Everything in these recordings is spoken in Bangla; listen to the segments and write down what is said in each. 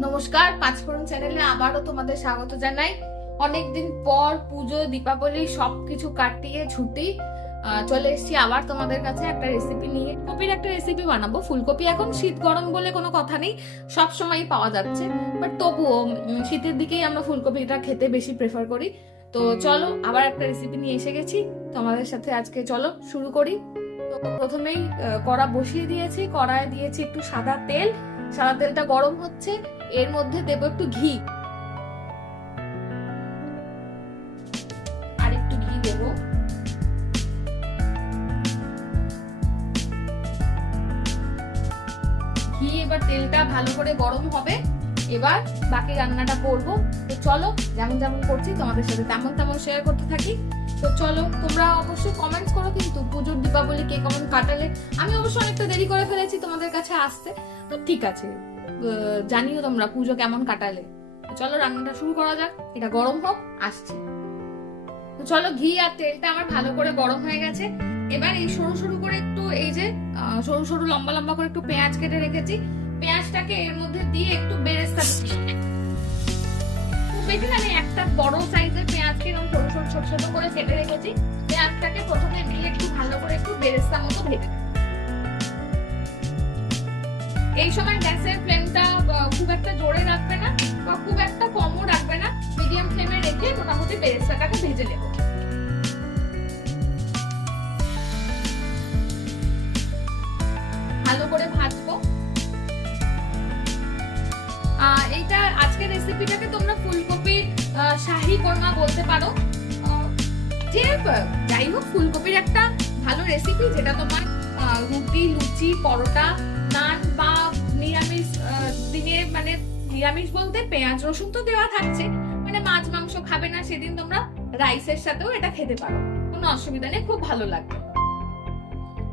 নমস্কার পাঁচফোড়ন চ্যানেলে আবারও তোমাদের স্বাগত জানাই। অনেকদিন পর পুজো, দীপাবলি সবকিছু কাটিয়ে ছুটি চলে এসেছি আবার তোমাদের কাছে একটা রেসিপি নিয়ে। কপির একটা রেসিপি বানাবো। ফুলকপি এখন শীত গরম বলে কোনো কথা নেই, সব সময়ই পাওয়া যাচ্ছে। বাট তবুও শীতের দিকেই আমরা ফুলকপিটা খেতে বেশি প্রেফার করি। তো চলো, আবার একটা রেসিপি নিয়ে এসে গেছি। তোমাদের সাথে আজকে চলো, শুরু করি। তো প্রথমেই কড়া বসিয়ে দিয়েছি। কড়ায় দিয়েছি একটু সাদা তেল। সাদা তেলটা গরম হচ্ছে, এর মধ্যে দেবো একটু ঘি। এবার তেলটা ভালো করে গরম হবে। এবার বাকি রান্নাটা করব। তো চলো, যেমন যেমন করছি তোমাদের সাথে তেমন তেমন শেয়ার করতে থাকি। তো চলো, তোমরা অবশ্যই কমেন্টস করো কিন্তু পুজোর দীপাবলি কে কেমন কাটালে। আমি অবশ্য অনেকটা দেরি করে ফেলেছি তোমাদের কাছে আসতে। তো ঠিক আছে জানিও তোমরা পুজো কেমন কাটালে। চলো রান্নাটা শুরু করা যাক, এটা গরম হোক, আসছি। চলো ঘি আর তেলটা আমার ভালো করে গরম হয়ে গেছে। এবার এই সরু সরু করে একটু এই যে সরু সরু লম্বা লম্বা করে একটু পেঁয়াজ কেটে রেখেছি। পেঁয়াজটাকে এর মধ্যে দিয়ে একটু বেরেস্তা বেশি না, আমি একটা বড় সাইজের পেঁয়াজকে এরকম ছোট ছোট ছোট করে কেটে রেখেছি। পেঁয়াজটাকে প্রথমে দিয়ে একটু ভালো করে একটু বেরেস্তা মতো ভেজে। এই সময় গ্যাসের ফ্লেমটা খুব একটা জোরে রাখবে না বা খুব একটা কমও রাখবে না। মিডিয়াম ফ্লেমে রেখে মোটামুটি বেরেস্তাটাকে ভেজে নেব। ভালো করে ভাজবো। এইটা আজকের রেসিপিটাকে তোমরা ফুলকপির শাহী কোরমা বলতে পারো। যে, যাই হোক, ফুলকপির একটা ভালো রেসিপি যেটা তোমার রুটি, লুচি, পরোটা বা নিরামিষ দিনে মানে নিরামিষ বলতে পেঁয়াজ, রসুন তো দেওয়া থাকছে। মানে মাছ, মাংস খাবে না, সেদিন তোমরা রাইসের সাথেও এটা খেতে পারো। কোনো অসুবিধা নেই, খুব ভালো লাগবে।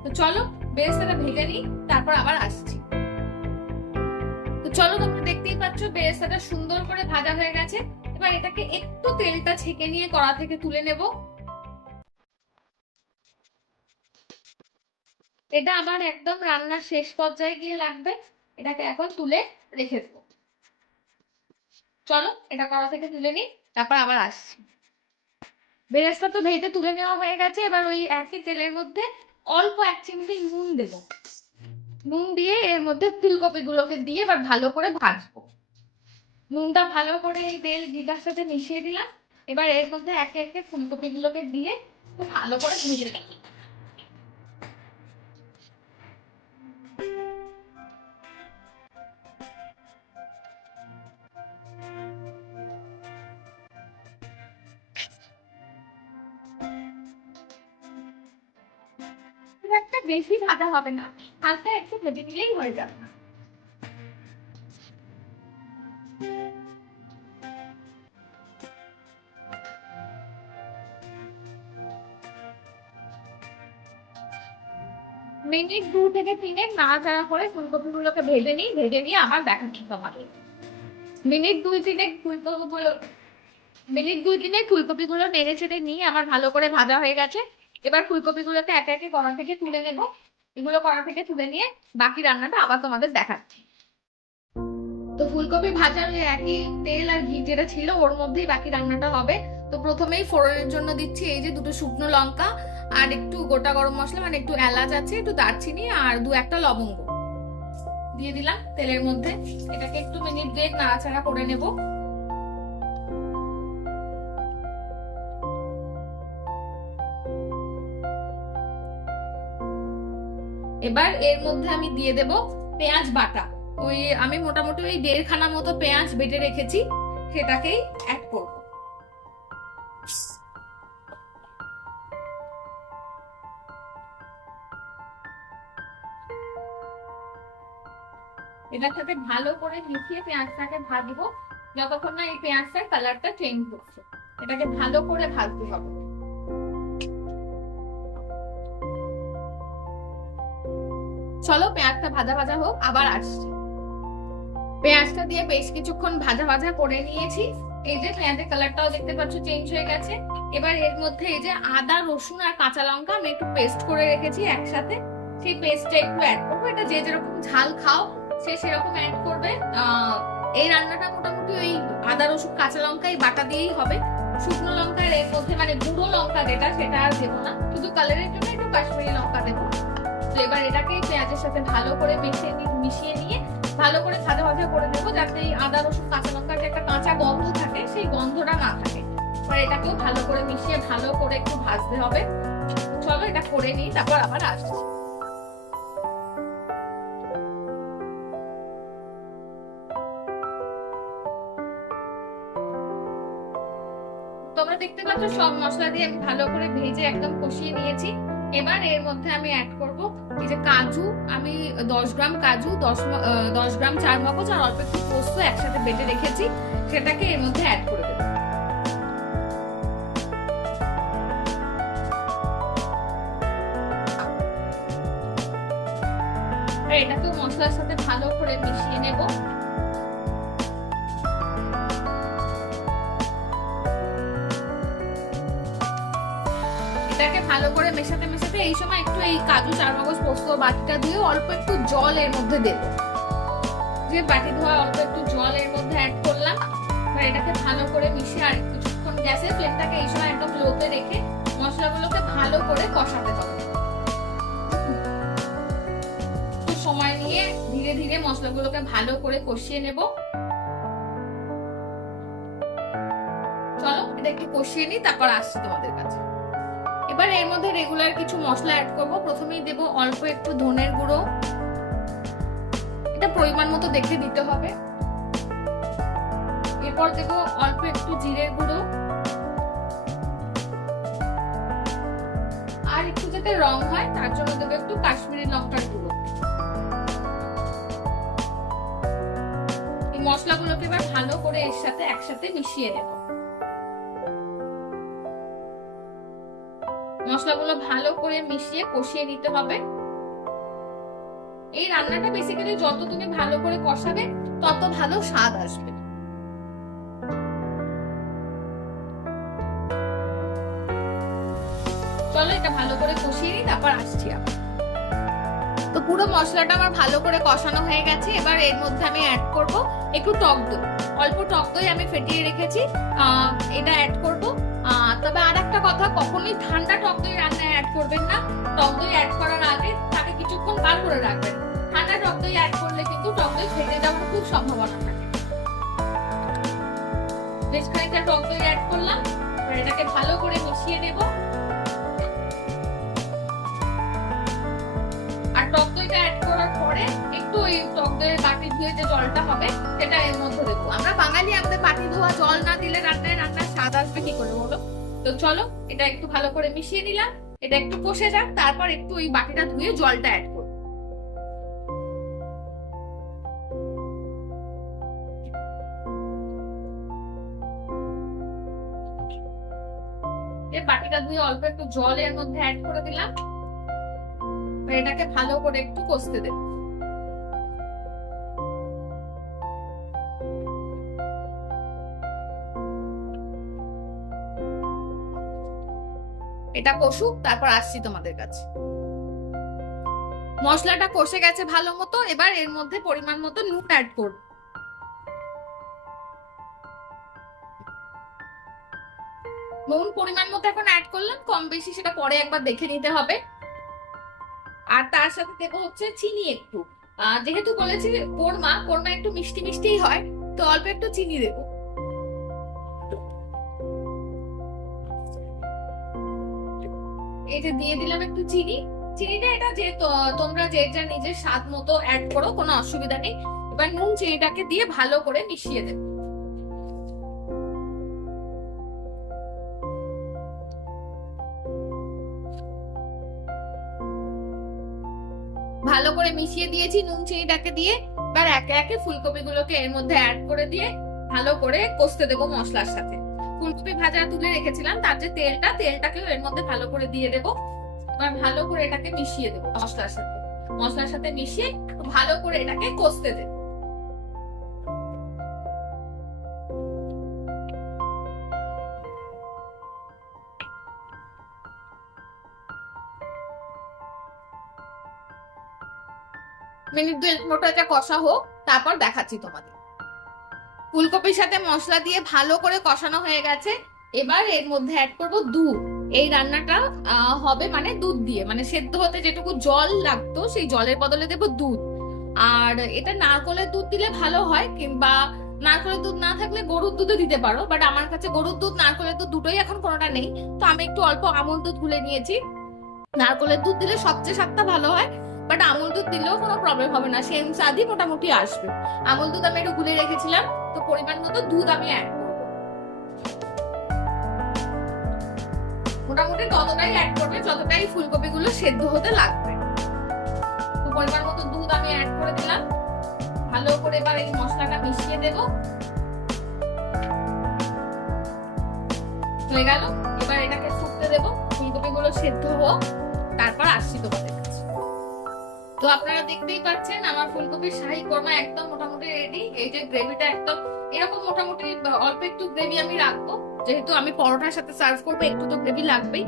তো চলো, বেরেস্তাটা ভেজে নিই, তারপর আবার আসছি। তো চলো, তোমরা দেখতেই পাচ্ছ, বেরেস্তাটা সুন্দর করে ভাজা হয়ে গেছে। এবার এটাকে একটু তেলটা ছেঁকে নিয়ে কড়া থেকে তুলে নেব। এটা আবার একদম রান্নার শেষ পর্যায়ে গিয়ে লাগবে। এটাকে এখন তুলে রেখে দেবো। চলো, এটা কড়া থেকে তুলে নিই, তারপর আবার আসছি। বেরেস্তা তো ভেজে তুলে নেওয়া হয়ে গেছে, এবার ওই একই তেলের মধ্যে অল্প এক চিমটি নুন দেবো। নুন দিয়ে এর মধ্যে ফুলকপি গুলোকে দিয়ে এবার ভালো করে ভাজবো। নুনটা ভালো করে এই তেল ঘিটার সাথে মিশিয়ে দিলাম। এবার এর মধ্যে একে একে ফুলকপি গুলোকে দিয়ে ভালো করে ভেজে দিলাম একটা বেশি ভাজা হবে না। হালকা একটু ভেজে নিলেই হয়ে যাবে। মিনিট দু থেকে তিনে নাড়াচাড়া করে ফুলকপি গুলোকে ভেজে নিই, ভেজে নিয়ে আবার দেখাচ্ছি তোমাকে মিনিট দুই তিনে ফুলকপি গুলো মিনিট দুই তিনে ফুলকপি গুলো নেড়ে চেড়ে নিয়ে আমার ভালো করে ভাজা হয়ে গেছে। এবার ফুলকপি গুলোকে একে একে কড়া থেকে তুলে নেব। এগুলো কড়া থেকে তুলে নিয়ে বাকি রান্নাটা আবার তোমাদের দেখাচ্ছি। তো ফুলকপি ভাজার ওই একই তেল আর ঘি যেটা ছিল, ওর মধ্যেই বাকি রান্নাটা হবে। তো প্রথমেই ফোড়নের জন্য দিচ্ছি এই যে দুটো শুকনো লঙ্কা আর একটু গোটা গরম মশলা মানে একটু এলাচ আছে, একটু দারচিনি আর দু একটা লবঙ্গ। দিয়ে দিলাম তেলের মধ্যে। এটাকে একটু মিনিট দুয়েক নাড়াচাড়া করে নেব। এবার এর মধ্যে আমি দিয়ে দেব পেঁয়াজ বাটা। ওই আমি মোটামুটি ওই দেড়খানা মতো পেঁয়াজ বেটে রেখেছি, সেটাকেই অ্যাড করব। এটার সাথে ভালো করে মিশিয়ে পেঁয়াজটাকে ভাজবো, যতক্ষণ না এই পেঁয়াজটার কালারটা চেঞ্জ হচ্ছে। এটাকে ভালো করে ভাজতে হবে। চলো পেঁয়াজটা ভাজা ভাজা হোক, আবার আসছি। পেঁয়াজটা দিয়ে বেশ কিছুক্ষণ ভাজা ভাজা করে নিয়েছি। এই যে পেঁয়াজের কালারটাও দেখতে পাচ্ছ চেঞ্জ হয়ে গেছে। এবার এর মধ্যে এই যে আদা, রসুন আর কাঁচা লঙ্কা আমি একটু পেস্ট করে রেখেছি একসাথে। সেই পেস্টটা একটু অ্যাড করব। এটা যে যেরকম ঝাল খাও, সে সেরকম অ্যাড করবে। এই রান্নাটা মোটামুটি ওই আদা, রসুন, কাঁচা লঙ্কা এই বাটা দিয়েই হবে। শুকনো লঙ্কার এর মধ্যে মানে গুঁড়ো লঙ্কা যেটা, সেটা আর দেবো না। শুধু কালারের জন্য একটু কাশ্মীরি লঙ্কা দেবো। তো এবার এটাকে পেঁয়াজের সাথে ভালো করে মিশিয়ে মিশিয়ে নিয়ে ভালো করে ভাজা করে দেবো যাতে এই আদা, রসুন, কাঁচা লঙ্কার যে একটা কাঁচা গন্ধ থাকে, সেই গন্ধটা না থাকে। এবার এটাকেও ভালো করে মিশিয়ে ভালো করে একটু ভাজতে হবে। চলো এটা করে নিই, তারপর আবার আসছি। তোমরা দেখতে পাচ্ছ, সব মশলা দিয়ে আমি ভালো করে ভেজে একদম কষিয়ে নিয়েছি। এবার এর মধ্যে আমি অ্যাড করব এই যে কাজু, আমি দশ গ্রাম কাজু, দশ দশ গ্রাম চার মগজ আর অল্প একটু পোস্ত একসাথে বেটে রেখেছি, সেটাকে এর মধ্যে অ্যাড করে দেবো। এটাকে ভালো করে মেশাতে মেশাতে এই সময় একটু এই কাজু চারমগজ পোস্ত বাটিটা দিয়ে অল্প একটু জল এর মধ্যে দেবো। যে বাটি ধোয়া অল্প একটু জল এর মধ্যে অ্যাড করলাম, এবার এটাকে ভালো করে মিশিয়ে আর কিছুক্ষণ গ্যাসের ফ্লেমটাকে এই সময় একদম লোতে রেখে মশলাগুলোকে ভালো করে কষাতে হবে। সময় নিয়ে ধীরে ধীরে মশলাগুলোকে ভালো করে কষিয়ে নেব। চলো, এটা একটু কষিয়ে নিই, তারপর আসছি তোমাদের কাছে। এবার এর মধ্যে রেগুলার কিছু মশলা অ্যাড করব। প্রথমেই দেব অল্প একটু ধনের গুঁড়ো। এটা পরিমাণ মতো দেখে দিতে হবে। এরপর দেব অল্প একটু জিরের গুঁড়ো। আর একটু যাতে রং হয়, তার জন্য দেবো একটু কাশ্মীরি লঙ্কার গুঁড়ো। এই মশলাগুলোকে এবার ভালো করে এর সাথে একসাথে মিশিয়ে নেব মশলাগুলো ভালো করে মিশিয়ে কষিয়ে নিতে হবে। এই রান্নাটা বেসিক্যালি যত তুমি ভালো করে কষাবে, তত ভালো স্বাদ আসবে। চলো এটা ভালো করে কষিয়ে নিই, তারপর আসছি তো পুরো মশলাটা আমার ভালো করে কষানো হয়ে গেছে, এবার এর মধ্যে আমি অ্যাড করব একটু টক দই। অল্প টক দই আমি ফেটিয়ে রেখেছি এটা অ্যাড করব। তবে আর কথা কখনোই ঠান্ডা টক দই রান্নায় অ্যাড করবেন না। টক দই অ্যাড করার আগে তাকে কিছুক্ষণ বার করে রাখবেন। ঠান্ডা টক দই অ্যাড করলে কিন্তু টক দই ফেটে যাওয়ার খুব সম্ভাবনা থাকে। বেশ খানিকটা টক দই অ্যাড করলাম। এটাকে ভালো করে মিশিয়ে নেব। আর টক দইটা অ্যাড করার পরে একটু ওই টক দইয়ের বাটি ধুয়ে যে জলটা হবে, সেটা এর মধ্যে দেবো। আমরা বাঙালি আমাদের বাটি ধোয়া জল না দিলে রান্নায় রান্নার স্বাদ আসবে কি করে বলো? তো চলো, এটা একটু ভালো করে মিশিয়ে নিলাম, এটা একটু কষে যাক, তারপর একটু ওই বাটিটা ধুয়ে জলটা অ্যাড করব। বাটিটা ধুয়ে অল্প একটু জল এর মধ্যে অ্যাড করে দিলাম। এটাকে ভালো করে একটু কষতে দেব। এটা কষুক, তারপর আসছি তোমাদের কাছে। মশলাটা কষে গেছে ভালো মতো, এবার এর মধ্যে পরিমাণ মতো নুন অ্যাড করব। নুন পরিমাণ মতো এখন অ্যাড করলাম, কম বেশি সেটা পরে একবার দেখে নিতে হবে। আর তার সাথে দেবো হচ্ছে চিনি একটু। যেহেতু বলেছি কোরমা কোরমা একটু মিষ্টি মিষ্টিই হয়, তো অল্প একটু চিনি দেবো। এই যে দিয়ে দিলাম একটু চিনি। চিনিটা এটা যে তোমরা যে যা নিজের স্বাদ মতো অ্যাড করো, কোনো অসুবিধা নেই। এবার নুন চিনিটাকে দিয়ে ভালো করে মিশিয়ে দেবো। ভালো করে মিশিয়ে দিয়েছি নুন চিনিটাকে দিয়ে। এবার একে একে ফুলকপি গুলোকে এর মধ্যে অ্যাড করে দিয়ে ভালো করে কষতে দেবো মশলার সাথে। ফুলকপি ভাজা তুলে রেখেছিলাম, তার যে তেলটা, তেলটাকেও এর মধ্যে ভালো করে দিয়ে দেবো। ভালো করে এটাকে মিশিয়ে দেবো মশলার সাথে। মশলার সাথে মিশিয়ে ভালো করে এটাকে কষতে দেবো। মিনিট দুই মোটা এটা কষা হোক, তারপর দেখাচ্ছি তোমাদের। ফুলকপির সাথে মশলা দিয়ে ভালো করে কষানো হয়ে গেছে। এবার এর মধ্যে অ্যাড করব দুধ। এই রান্নাটা হবে মানে দুধ দিয়ে। মানে সেদ্ধ হতে যেটুকু জল লাগতো, সেই জলের বদলে দেব দুধ। আর এটা নারকলের দুধ দিলে ভালো হয়, কিংবা নারকলের দুধ না থাকলে গরুর দুধও দিতে পারো। বাট আমার কাছে গরুর দুধ, নারকলের দুধ দুটোই এখন কোনোটা নেই। তো আমি একটু অল্প আমুল দুধ গুলে নিয়েছি। নারকলের দুধ দিলে সবচেয়ে স্বাদটা ভালো হয়, বাট আমুল দুধ দিলেও কোনো প্রবলেম হবে না। সেম স্বাদই মোটামুটি আসবে। আমুল দুধ আমি একটু গুলে রেখেছিলাম। তো পরিমাণ মতো দুধ আমি অ্যাড করব। মোটামুটি ততটাই অ্যাড করবে যতটাই ফুলকপি গুলো সেদ্ধ হতে লাগবে। তো পরিমাণ মতো দুধ আমি অ্যাড করে দিলাম। ভালো করে এবার এই মশলাটা মিশিয়ে দেব। হয়ে গেল। এবার এটাকে ফুটতে দেব। ফুলকপি গুলো সেদ্ধ হোক। তারপর আসছি তোমাদের তো আপনারা দেখতেই পাচ্ছেন, আমার ফুলকপির শাহী কোরমা একদম মোটামুটি রেডি এই যে গ্রেভিটা একদম, এরকম মোটামুটি, অল্প একটু গ্রেভি আমি রাখব। যেহেতু আমি পরোটার সাথে সার্ভ করব, একটু তো গ্রেভি লাগবেই।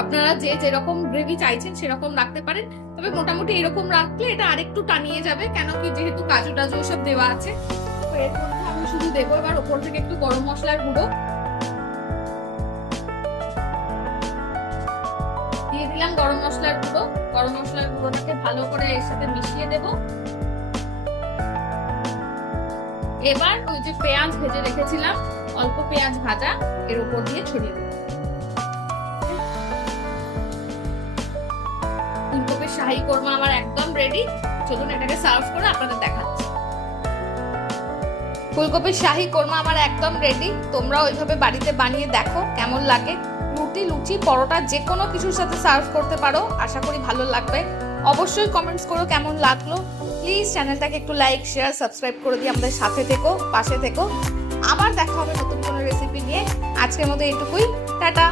আপনারা যে যেরকম গ্রেভি চাইছেন সেরকম রাখতে পারেন। তবে মোটামুটি এরকম রাখলে এটা আরেকটু টানিয়ে যাবে কেন কি যেহেতু কাজু টাজু সব দেওয়া আছে, তো এর মধ্যে আমি শুধু দেবো, এবার ওপর থেকে একটু গরম মশলার গুঁড়ো। দিলাম গরম মশলার গুঁড়ো। গরম মশলার গুঁড়োটাকে ভালো করে এর সাথে মিশিয়ে দেব। এবার ওই যে পেঁয়াজ ভেজে রেখেছিলাম, অল্প পেঁয়াজ ভাজা, এর উপর দিয়ে ছড়িয়ে দেব। ফুলকপির শাহী কোরমা আমার একদম রেডি চলুন এটাকে সার্ভ করে আপনাদের দেখাচ্ছি। ফুলকপির শাহী কোরমা আমার একদম রেডি তোমরা ওইভাবে বাড়িতে বানিয়ে দেখো, কেমন লাগে। রুটি লুচি, পরোটা যে কোনো কিছুর সাথে সার্ভ করতে পারো, আশা করি ভালো লাগবে। অবশ্যই কমেন্টস করো কেমন লাগল। প্লিজ চ্যানেলটাকে একটু লাইক শেয়ার সাবস্ক্রাইব করে দিয়ে আমাদের সাথে থেকো, পাশে থেকো। আবার দেখা হবে নতুন কোনো রেসিপি নিয়ে। আজকের মতো এটুকুই টাটা!